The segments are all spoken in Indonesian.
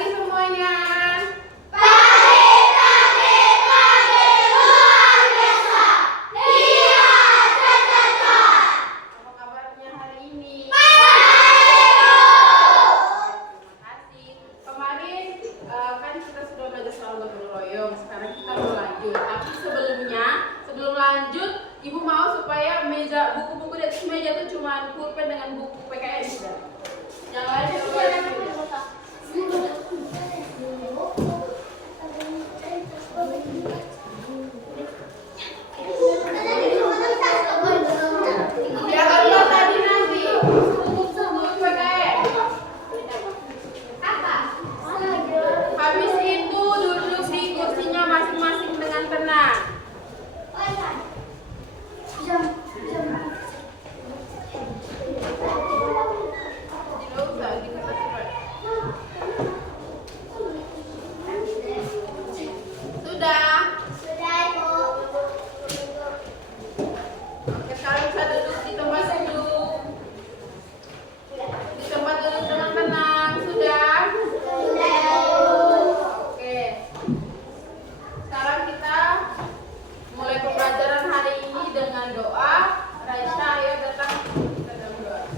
pagi semuanya. Pagi, luar biasa. Iya, cocok. Apa kabarnya hari ini? Terima kasih. Kemarin kan kita sudah belajar soal gotong royong. Sekarang kita mau lanjut. Tapi sebelum lanjut, Ibu mau supaya buku-buku di atas meja itu cuma pulpen dengan buku PKS. Yang lain habis itu duduk di kursinya masing-masing dengan tenang. Sudah. Oke, sekarang bisa duduk di tempat duduk. Di tempat duduk dengan tenang. Sudah. Oke. Sekarang kita mulai pembelajaran hari ini dengan doa. Raisa, ayo datang kita dalam doa.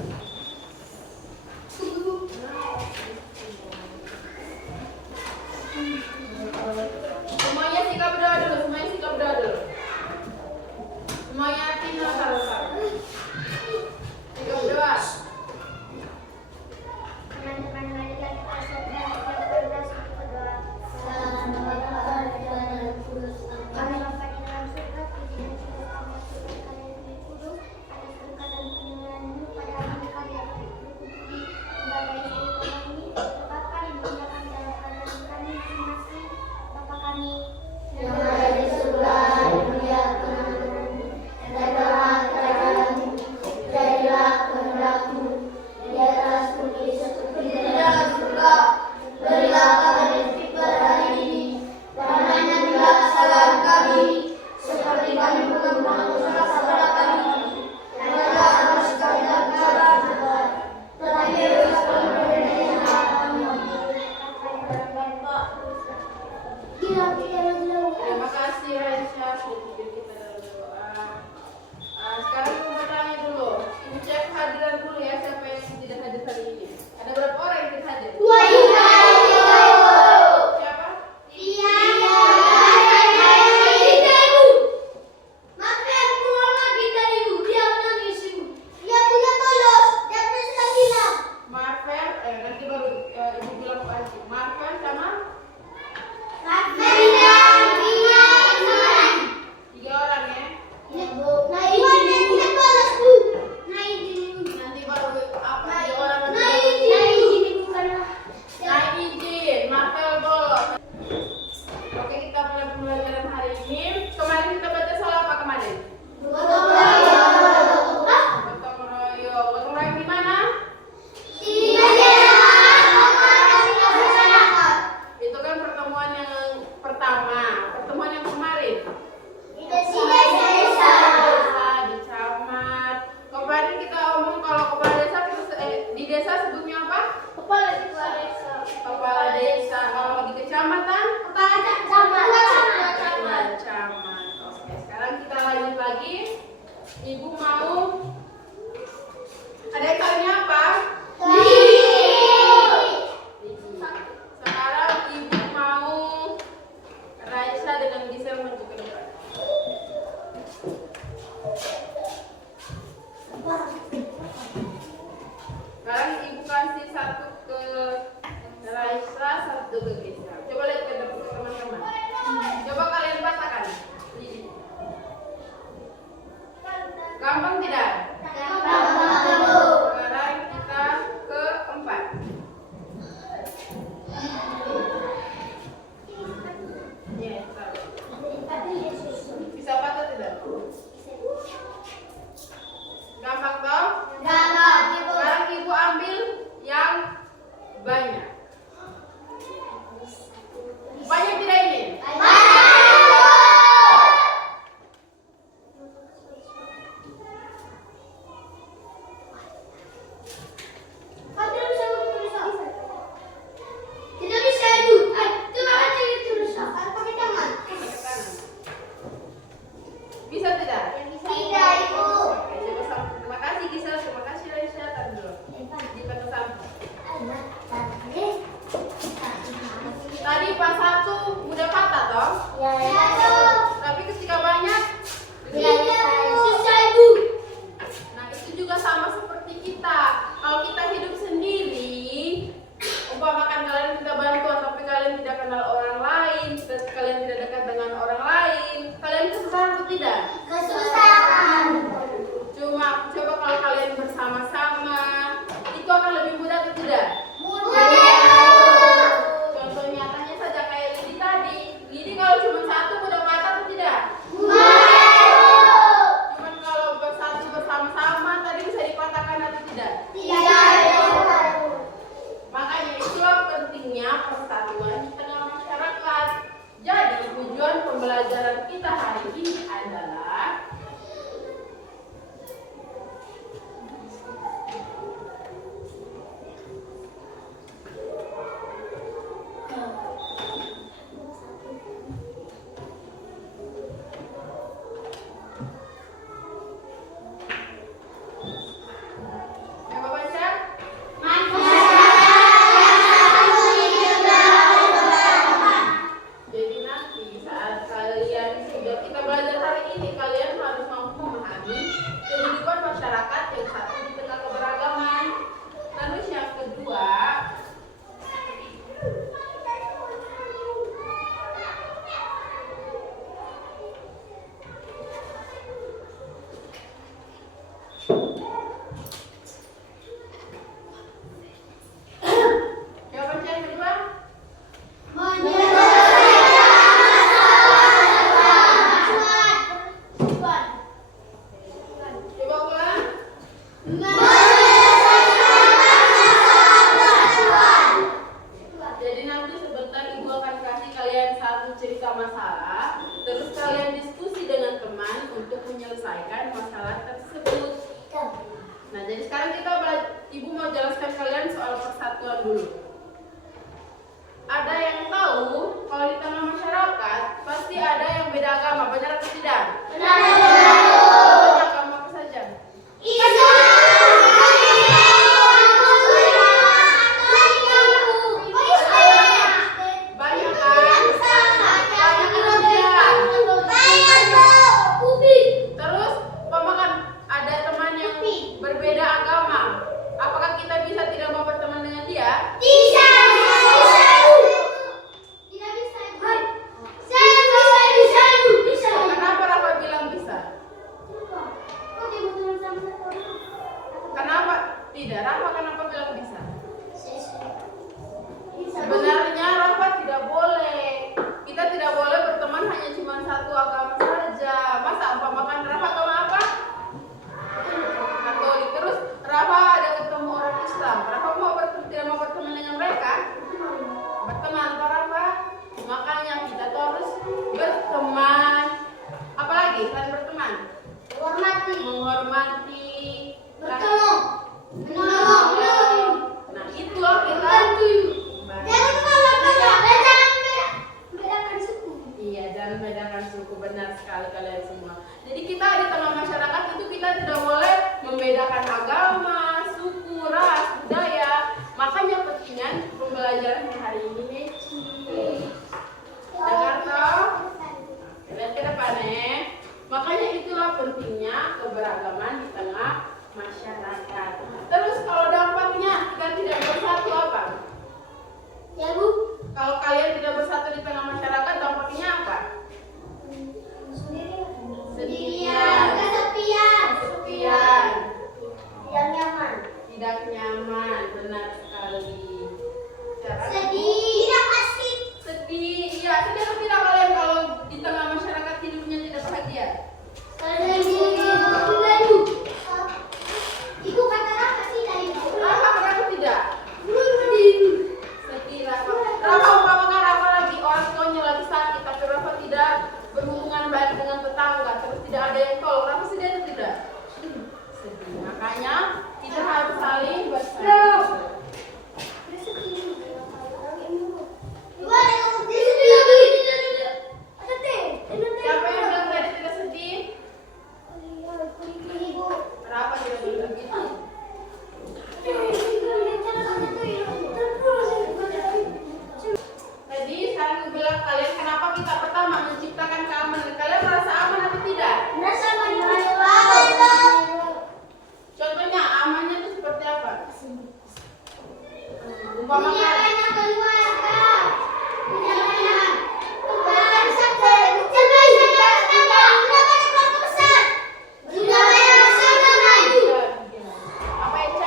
Semuanya sikap berdoa dulu. Semuanya tinggal taruh. Sikap berdoa. Teman-teman, marilah kita sedang berdoa untuk berdoa. Kami Bapa di dalam surga, puji dan syukur kami atas kalian yang kudus, atas berkat dan penilaian-Mu pada hari kami dapat berkumpul di ibadah istiqomah ini. Bapa, lindungilah kami dalam keadaan kami masing-masing. Bapa kami yang ada di surga, dimuliakan namamu. Datanglah kerajaanmu, jadilah kehendak-Mu di atas bumi seperti di dalam surga. Berilah kami rezeki pada hari ini, dan ampunilah kesalahan kami, seperti kami mengampuni saudara kami. Dan janganlah kami sekali dalam keadaan Tuhan, tetapi bebaskan kami dari yang jahat. Terima kasih Raisa sudah pimpin kita dalam doa. Sekarang Ibu mau tanya dulu. Ibu cek kehadiran dulu ya, siapa yang tidak hadir hari ini. Ada berapa orang yang tidak hadir? Siapa? Marvel, nanti baru Ibu bilang ke Aji. Marvel sama? 3 orang ya. Nanti baru apa 3 orang nanti. Naik izin, Marvel bolos. Oke, kita mulai pembelajaran hari ini. Kemarin kita baca soal apa kemarin? Gotong royong. Gotong royong di mana? Itu kan pertemuan yang pertama. Pertemuan yang kemarin di camat. Kemarin kita omong kalau kepala desa di desa sebutnya apa? Kepala desa. Kalau di kecamatan? Camat. Oke, sekarang kita lanjut lagi. Ibu mau ada kalinya apa? Sekarang Ibu mau Raisa dengan Gisel maju ke depan. Sekarang Ibu kasih satu ke Raisa, satu ke Gisel. Coba lihat ke depan teman-teman. Coba kalian bacakan. Gampang tidak? pentingnya persatuan di tengah masyarakat. Jadi tujuan pembelajaran kita hari ini adalah cerita masalah, terus kalian diskusi dengan teman untuk menyelesaikan masalah tersebut. Nah, jadi sekarang Ibu mau jelaskan kalian soal persatuan dulu. Ada yang tahu kalau di tengah masyarakat pasti ada yang beda agama, benar atau tidak? Benar. Beda agama apa saja? Sebenarnya Rafa tidak boleh. Kita tidak boleh berteman hanya cuma satu agama saja. Masa umpamakan Rafa agama apa? Katolik. Terus Rafa ada ketemu orang Islam. Rafa tidak mau berteman dengan mereka? Berteman toh Rafa? Makanya kita tuh harus berteman. Apalagi selain berteman? Menghormati. Bertolong. Nah, itulah kita. Jangan membedakan suku, benar sekali kalian semua. Jadi kita di tengah masyarakat itu kita tidak boleh membedakan agama, suku, ras, budaya. Makanya pentingan pembelajaran hari ini. Dengar toh? Lihat ke depan Makanya itulah pentingnya keberagaman di tengah masyarakat. Terus kalau dampaknya kita tidak bersatu apa? Ya Bu. Kalau kalian tidak bersatu di tengah masyarakat, dampaknya apa? Sendirian. Kesepian. Tidak nyaman. Tidak nyaman, benar sekali. Sedih. Tidak asik. Sedih, iya. Sedih atau tidak kalian kalau di tengah masyarakat hidupnya tidak bahagia? Ibu kata apa tidak Ibu? Kenapa tidak? Sedih Rafa. Rafa umpamakan Rafa lagi orang tuanya lagi sakit, tapi Rafa tidak berhubungan baik dengan tetangga, terus tidak ada yang tolong. Rafa sedih atau tidak? Sedih. Makanya kita harus saling bersatu. Siapa yang bilang tadi tidak sedih? Rafa tidak bilang begitu. Tadi saya bilang kalian kenapa kita pertama menciptakan keamanan. Kalian merasa aman atau tidak? Contohnya amannya itu seperti apa? Umpamakan apa Ecan?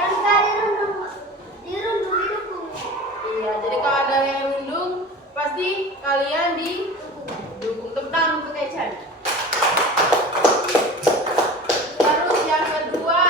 Iya, jadi kalau ada yang rundung pasti kalian didukung. Tepuk tangan untuk Ecan. Terus yang kedua,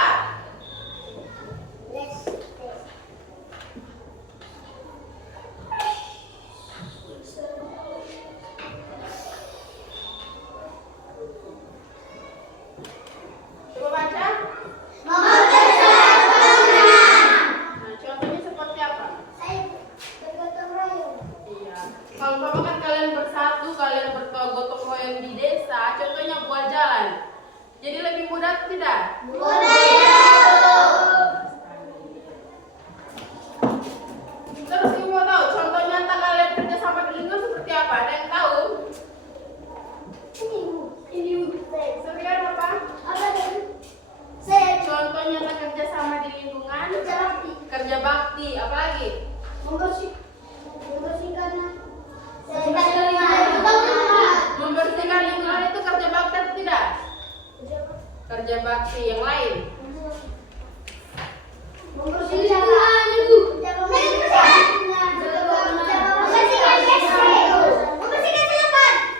Kalau kan kalian bersatu, kalian bergotong royong di desa, contohnya buat jalan. Jadi lebih mudah atau tidak? Terus ibu mau tahu contoh nyata kalian kerja sama di lingkungan seperti apa? Ada yang tahu? Seperti apa? Contoh nyata kerja sama di lingkungan? Kerja bakti. Apalagi? Membersihkan lingkungan itu kerja bakti atau tidak? Kerja bakti. Yang lain?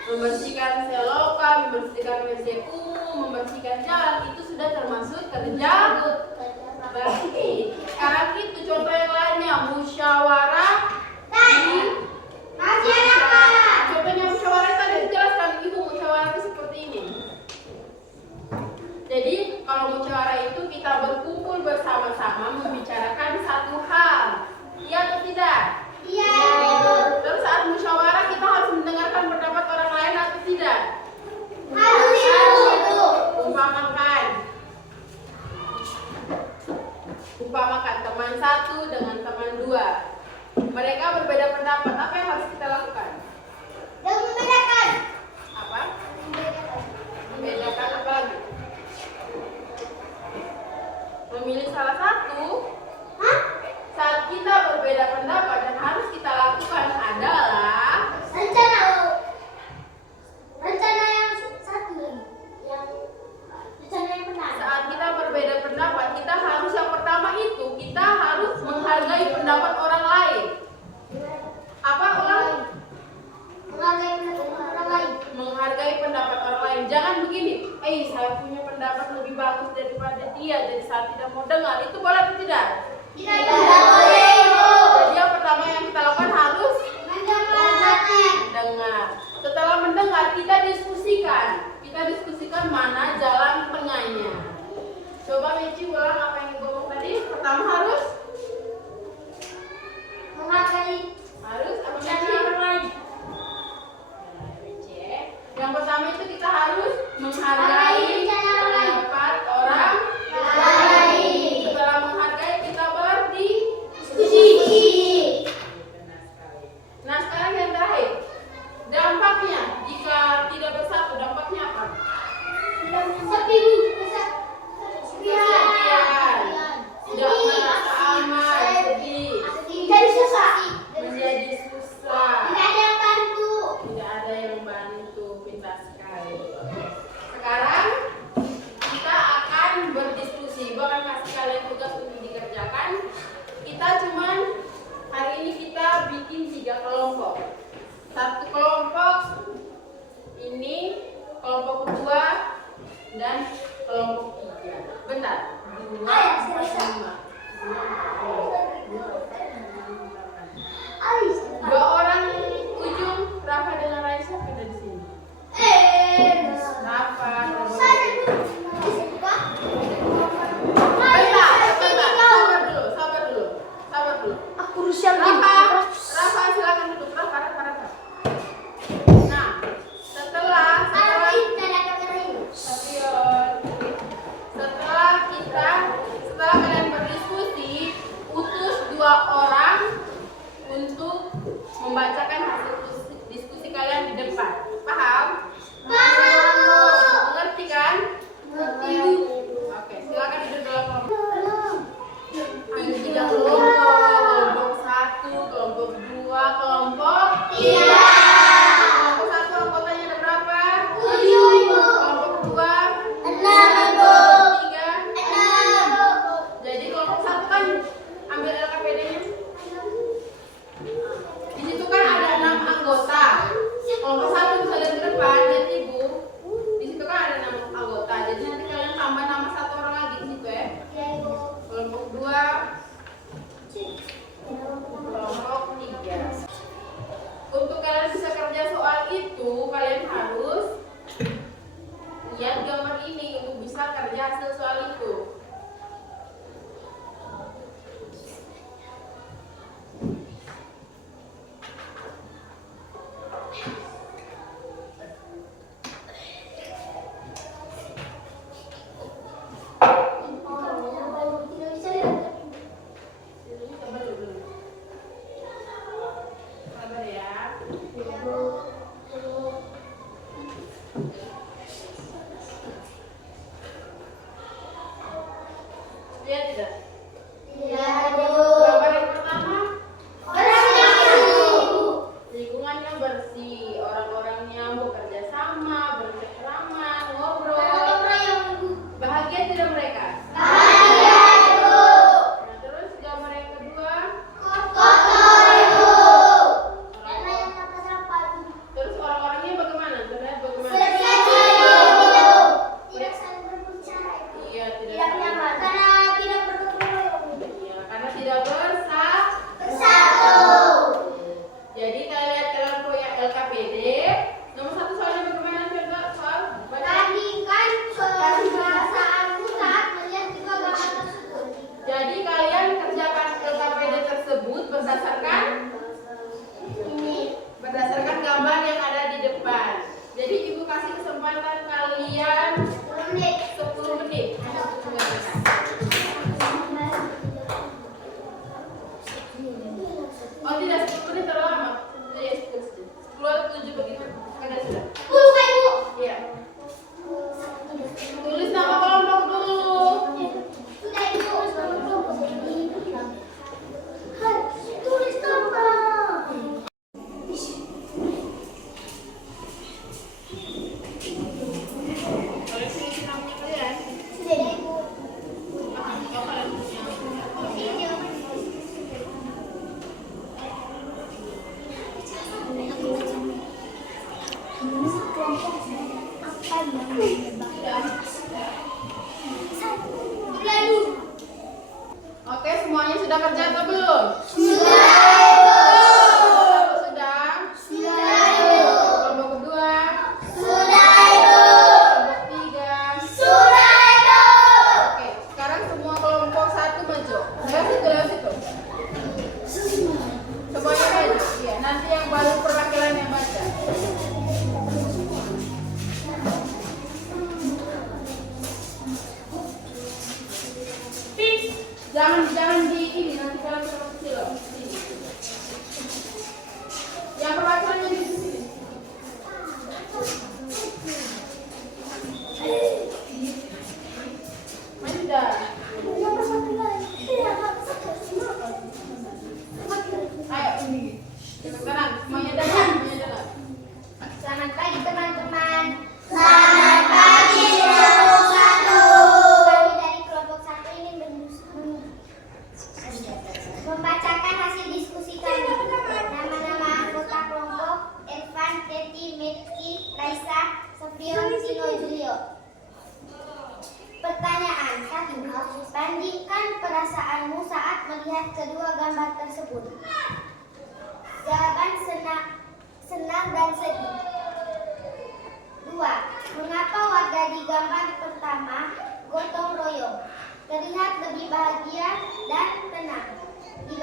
Membersihkan selokan, membersihkan WC umum, membersihkan jalan, itu sudah termasuk kerja bakti. Sekarang itu contoh yang lainnya, musyawarah di contohnya musyawarah itu ada dijelaskan ibu, musyawarah itu seperti ini. Jadi kalau musyawarah itu kita berkumpul bersama-sama membicarakan satu hal, iya atau tidak? Iya. Terus saat musyawarah kita harus mendengarkan pendapat orang lain atau tidak? Umpamakan teman satu dengan teman dua, mereka berbeda pendapat, apa yang harus kita lakukan? Apa? Membedakan apa lagi? Memilih salah satu. Saat kita berbeda pendapat dan harus kita lakukan adalah saat kita berbeda pendapat, kita harus yang pertama itu kita harus menghargai pendapat orang lain. Apa ulang? Menghargai pendapat orang lain. Jangan begini, saya punya pendapat lebih bagus daripada dia, jadi saya tidak mau dengar. Itu boleh atau tidak? Tidak boleh, Ibu. Jadi yang pertama yang kita lakukan harus mendengar. Setelah mendengar, kita diskusikan. Kita diskusikan mana jalan tengahnya. Coba Michi ulang apa yang ibu ngomong tadi. Pertama harus apa Michi? Yang pertama itu kita harus menghargai pendapat orang lain. Setelah menghargai kita berdiskusi. Nah sekarang yang terakhir, dampaknya jika tidak bersatu, dampaknya apa? Tidak merasa aman, sedih, menjadi susah, tidak ada yang bantu, pintar sekali. Sekarang kita akan berdiskusi, bahkan kasih kalian tugas untuk dikerjakan. Kita cuman hari ini kita bikin 3 kelompok. Satu kelompok ini, kelompok kedua dan kelompok 3. Bentar. 2, 5. 2 orang ujung, Rafa dengan Raisa pindah di sini. Rafa. Sabar dulu. Rafa silakan duduk. Rafa. Nah, setelah kalian berdiskusi, utus 2 orang untuk membacakan hasil diskusi kalian di depan. Paham? Mengerti kan? Oke, silakan duduk dalam kelompok. Ada 3 kelompok 1, kelompok 2, kelompok 3. Kelompok 1 anggotanya ada berapa? 7. Kelompok 2 kelompok 3 Jadi kelompok 1 kan ambil LKPD-nya. Di situ kan ada 6 anggota. Kelompok 1 bisa lihat ke depan, lihat ibu. Di situ kan ada 6 anggota. Jadi nanti kalian tambah nama 1 orang lagi di situ ya. Kelompok 2, kelompok 3. Untuk kalian bisa kerja soal itu, kalian harus lihat gambar ini untuk bisa kerja hasil soal itu.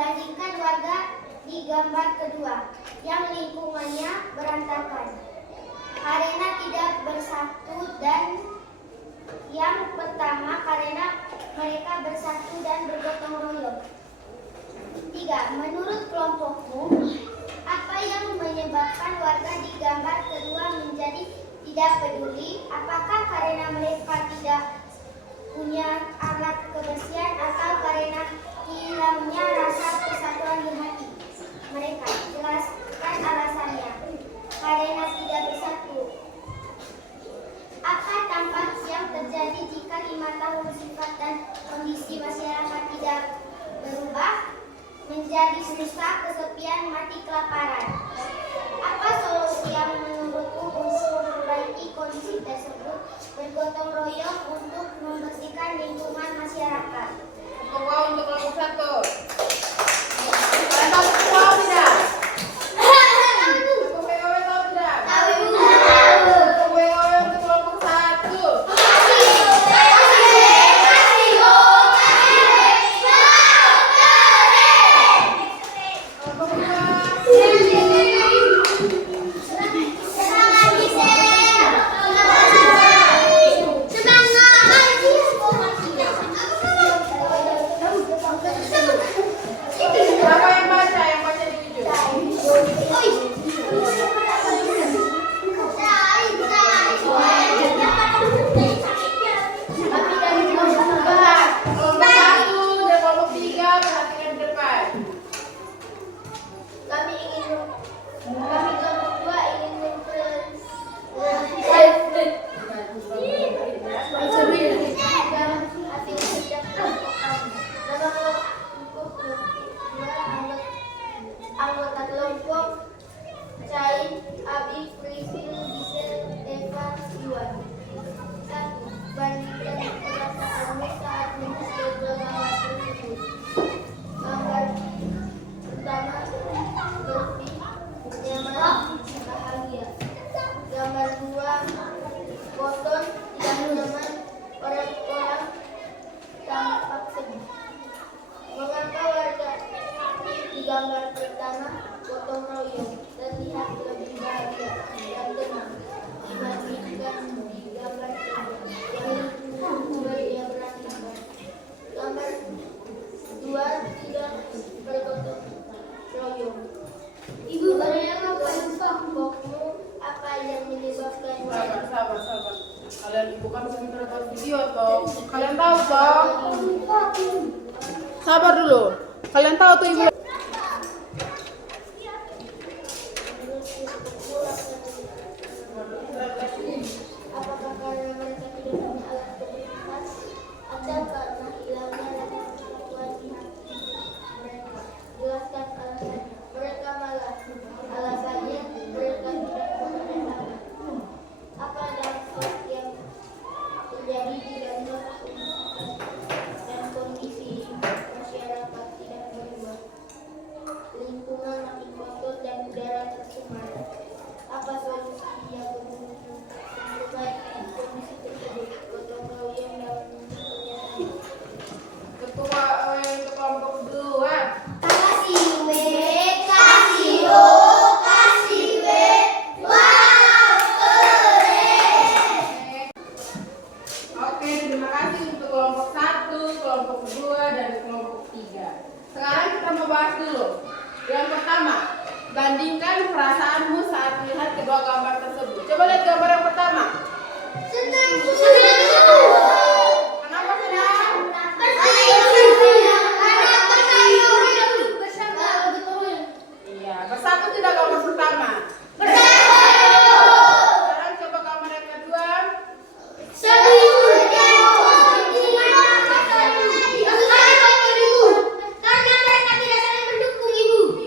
Dibandingkan warga di gambar kedua yang lingkungannya berantakan karena tidak bersatu, dan yang pertama karena mereka bersatu dan bergotong royong. 3. Menurut kelompokmu, apa yang menyebabkan warga di gambar kedua menjadi tidak peduli? Apakah karena mereka tidak punya alat kebersihan atau karena hilangnya rasa persatuan di hati mereka? Jelaskan alasannya. Karena tidak bersatu. Apa dampak yang terjadi jika 5 tahun sifat dan kondisi masyarakat tidak berubah? Menjadi susah, kesepian, mati kelaparan. Apa solusi yang menurutmu untuk memperbaiki kondisi tersebut? Bergotong royong untuk membersihkan lingkungan masyarakat. Ketua untuk kelompok 1. Kalian tahu ketua tidak? Ketua POW tahu tidak? Ketua POW untuk kelompok 1. Kelompok 2. Siapa yang baca? Yang baca di ujung. Benar. Kelompok 1 dan kelompok 3 perhatikan di depan. Kami kelompok 2 ingin anggota kelompok Cain, Abi, Prisil, Gisel, Eva, Iwan. 1. Bandingkan perasaanmu saat mengisi gambar tersebut. Gambar pertama, Berfi, nyaman, bahagia. Gambar 2, Koton, tidak nyaman, orang-orang tampak sedih. Mengapa warga di gambar pertama gotong royong terlihat lebih bahagia dan tenang dibandingkan di gambar kedua yang lingkungannya berantakan? Gambar 2 tidak bergotong royong. Ibu, kelompokmu apa yang menyebabkan Sabar. Kalian bukan sebentar nonton video toh. Kalian tahu toh? Sabar dulu. Kalian tahu tuh ibu. Apakah karena mereka tidak punya alat kebersihan atau karena hilangnya rasa persatuan di hati mereka? Jelaskan alasannya. Mereka malas. Alasannya mereka tidak punya alat. Apa dampak yang terjadi jika 5 tahun dan kondisi masyarakat tidak berubah? Lingkungan makin kotor dan udara tercemar. Apa solusi yang memperbaiki kondisi tersebut? Gotong royong dalam pernyataan. Ketua untuk kelompok 2. Kasih W, kasih O, kasih W, walau keren. Oke, terima kasih untuk kelompok 1, kelompok 2, dan kelompok 3. Sekarang kita mau bahas dulu. Yang pertama, bandingkan perasaanmu saat melihat kedua gambar tersebut. Coba lihat gambar yang pertama. Senang. Kenapa senang? Iya, bersatu tidak gambar pertama. Sekarang coba gambar yang kedua.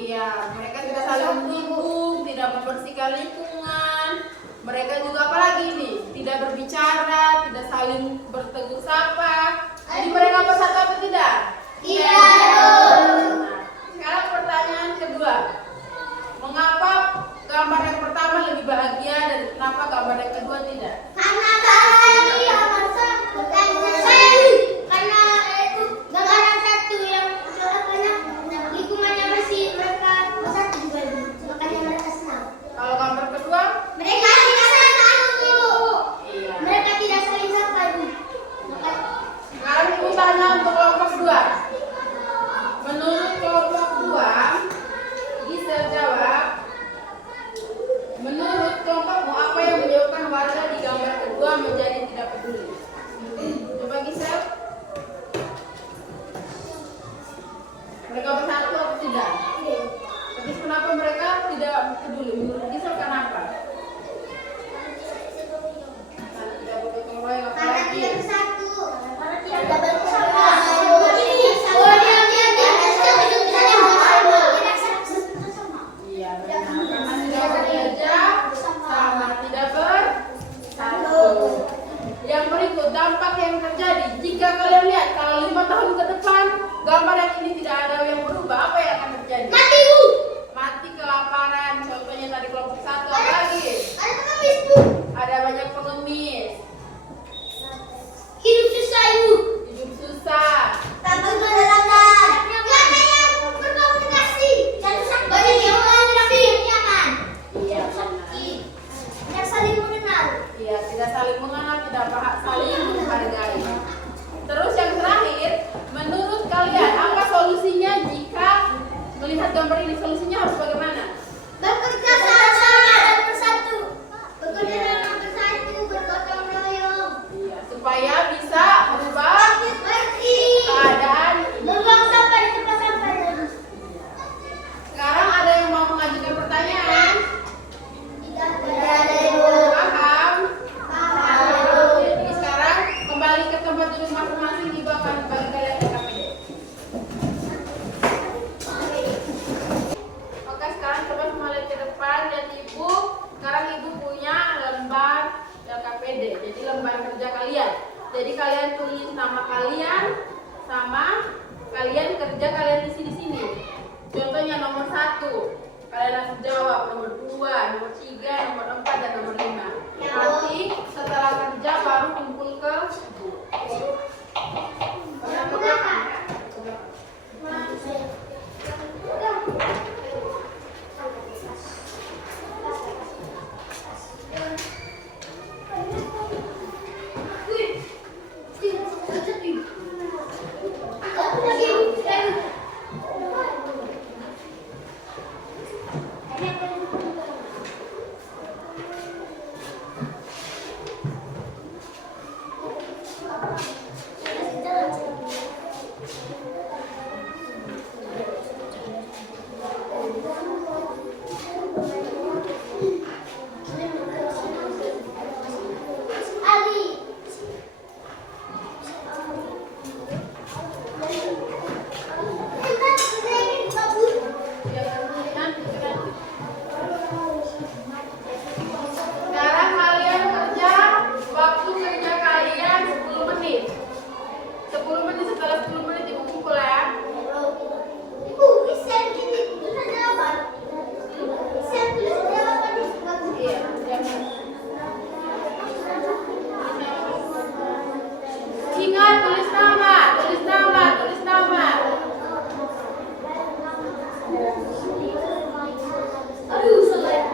Iya, mereka tidak saling mendukung, tidak membersihkan lingkungan. Mereka juga apalagi nih, tidak berbicara, tidak saling bertegur sapa. Jadi mereka bersatu atau tidak? Nah, sekarang pertanyaan kedua. Mengapa gambar yang pertama lebih bahagia dan kenapa gambar yang kedua tidak? Karena itu gambaran satu yang lingkungan kenapa mereka tidak peduli? Menurut Gisel kenapa? Karena tidak bergotong royong, apalagi iya, karena tidak berdiajak sama tidak bersatu. Yang berikut dampak yang terjadi jika kalian lihat kalau 5 tahun ke depan gambar yang ini tidak ada yang berubah, apa yang akan terjadi? Mati kelaparan. Contohnya tadi kelompok 1, apa lagi? Ada banyak pengemis. Hidup susah, Ibu. Hidup susah. Takut berdagang. Gak ada yang berkomunikasi. Dan banyak yang mengalami nyaman. Iya, Tidak saling mengenal. iya, tidak saling mengenal, tidak saling menghargai. Terus yang terakhir, menurut kalian apa solusinya jika melihat gambar ini? Solusinya harus bagaimana? Bekerja sama dan bersatu. Bekerja sama bersatu, bergotong royong. Iya, supaya bisa merubah Bersih. keadaan ini. Membuang sampah di tempat sampah. Sekarang ada yang mau mengajukan pertanyaan? Tidak ada, Ibu. Paham? Paham. Jadi sekarang kembali ke tempat duduk masing-masing, Ibu akan bagi kalian KKPD. Oke, sekarang coba semua lihat ke depan, lihat Ibu. Sekarang Ibu punya lembar LKPD, jadi lembar kerja kalian. Jadi kalian tulis nama kalian sama kalian kerja kalian isi di sini. Contohnya nomor 1, kalian langsung jawab. Nomor 2, nomor 3, nomor 4, dan nomor 5. Nanti setelah kerja baru kumpul ke Ibu. Sekarang kalian kerja, waktu kerja kalian 10 menit. 10 menit, setelah 10 menit Ibu kumpul ya. Ibu, bisa begini, tulis jawaban. Bisa tulis jawaban di sebelah kiri. Iya, jangan. Ingat, tulis nama, tulis nama, tulis nama. Aduh, salah.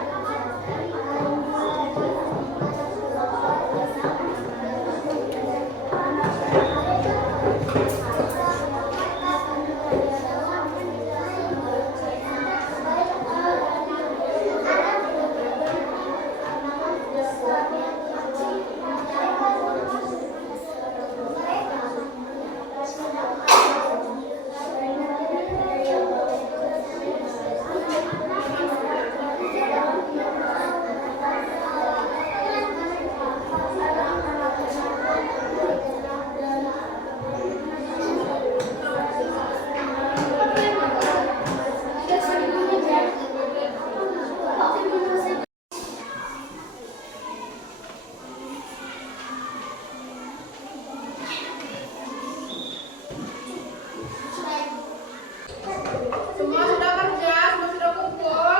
Semua sudah kerja, semua sudah kumpul.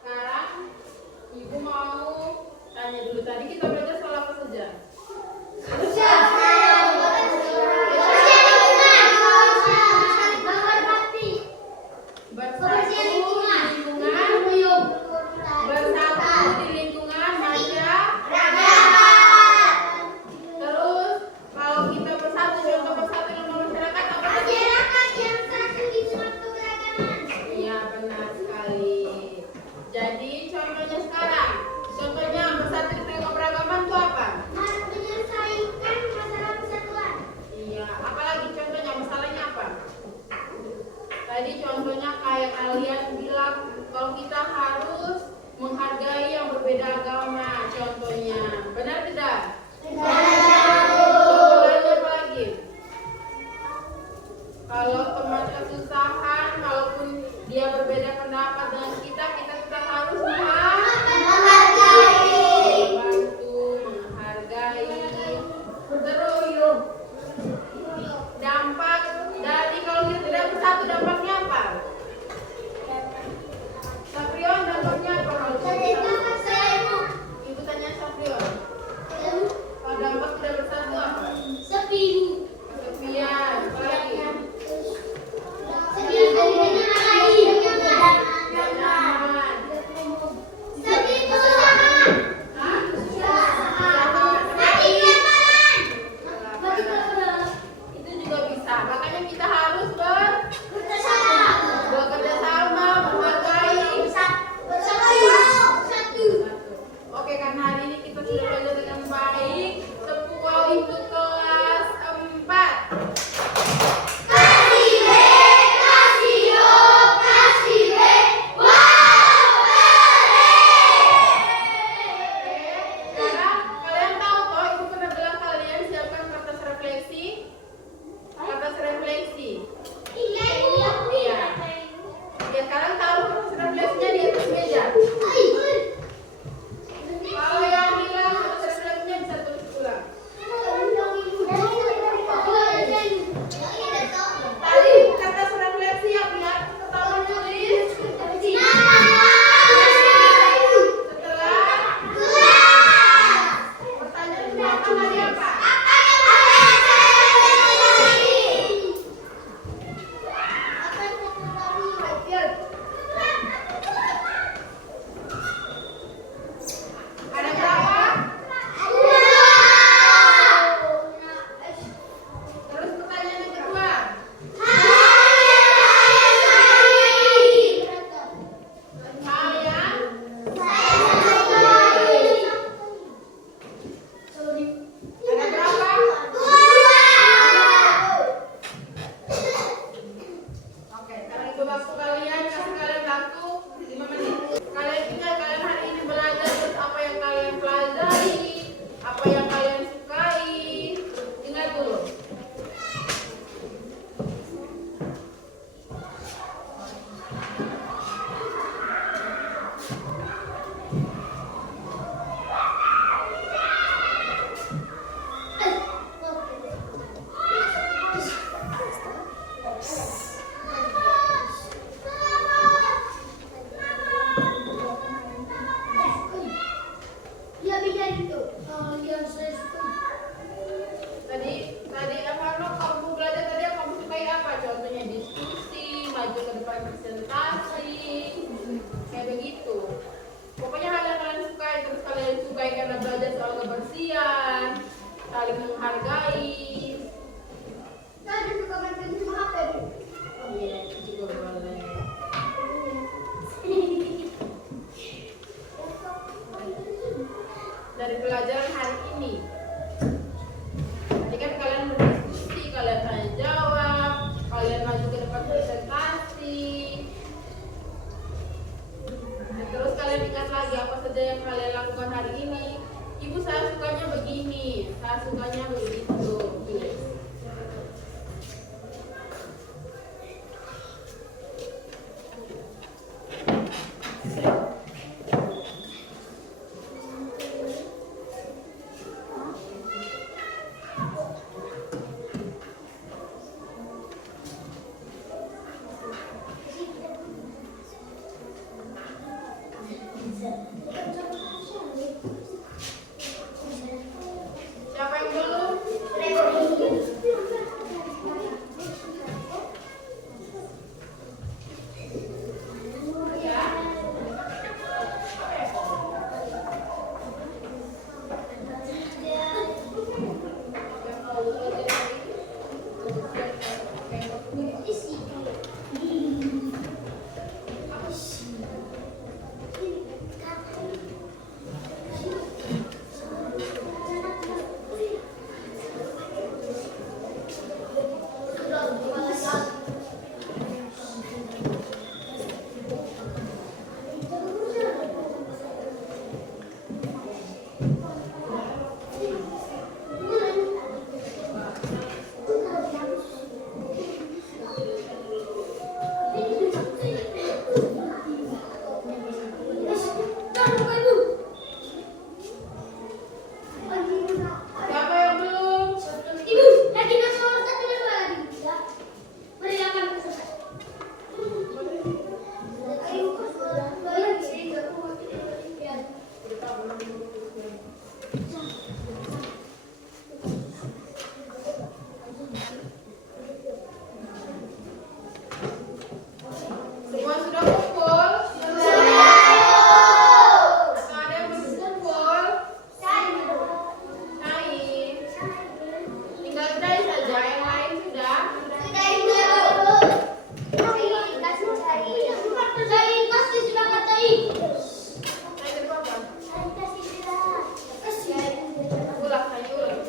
Sekarang Ibu mau tanya dulu, tadi kita belajar soal apa saja? Bersatu di lingkungan, bersatu di lingkungan masyarakat. Terus kalau kita bersatu, contoh bersatu dalam masyarakat apa saja? Iya, benar sekali. Jadi contohnya sekarang, contohnya bersatu di tengah keberagaman itu apa? Iya, apalagi contohnya masalahnya apa? Tadi contohnya kayak kalian bilang kalau kita harus menghargai yang berbeda agama, contohnya. Benar tidak? Benar. Apa lagi? Kalau teman kesusahan, walaupun dia berbeda pendapat dengan kita tetap harus menghargai, membantu, menghargai. Terus dampak dari kalau kita tidak bersatu, dampaknya apa? Saprion, dampaknya apa kalau kita? Ibu tanya Saprion. Kalau dampak tidak bersatu apa? Kesepian. Apa lagi? Itu juga bisa. Makanya kita harus bekerja sama, menghargai. Oke, karena hari ini kita sudah belajar dengan baik. Tepuk untuk kelas 4. Dari pelajaran hari ini, tadi kan kalian berdiskusi, kalian tanya jawab, kalian maju ke depan presentasi. Terus kalian ingat lagi apa saja yang kalian lakukan hari ini. Ibu, saya sukanya begini, saya sukanya begitu. Tulis. Siapa yang belum? sudah kumpul? Atau ada yang belum kumpul? Cair. Tinggal cair saja, yang lain sudah? Cair apa? Ulang, cair ulang.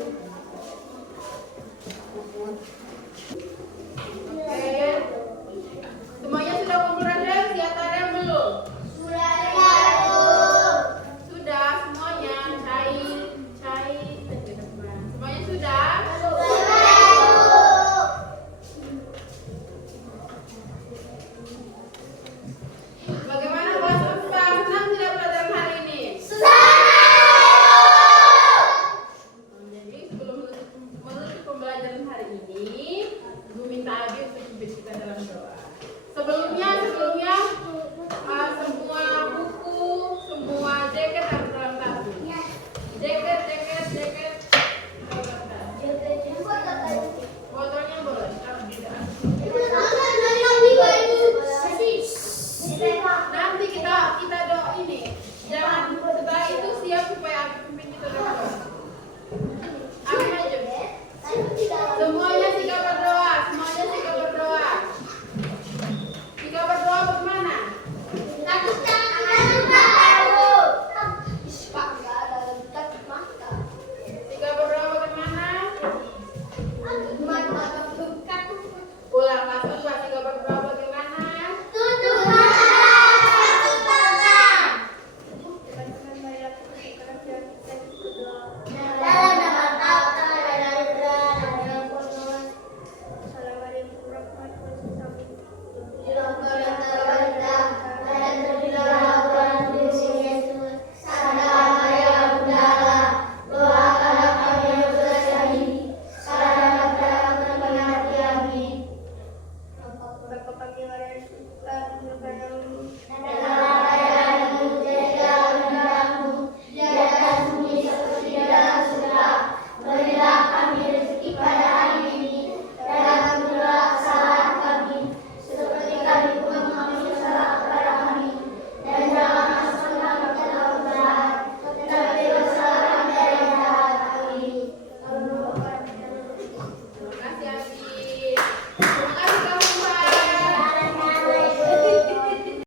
Oke. Semuanya sudah kumpul referensi atau ada yang belum? Sudah semuanya cair. Semuanya sudah? Bagaimana bahasa Umpah? Senang tidak pelajaran hari ini? Jadi sebelum menutup pembelajaran hari ini, Ibu minta Abi untuk pimpin kita dalam doa. Sebelumnya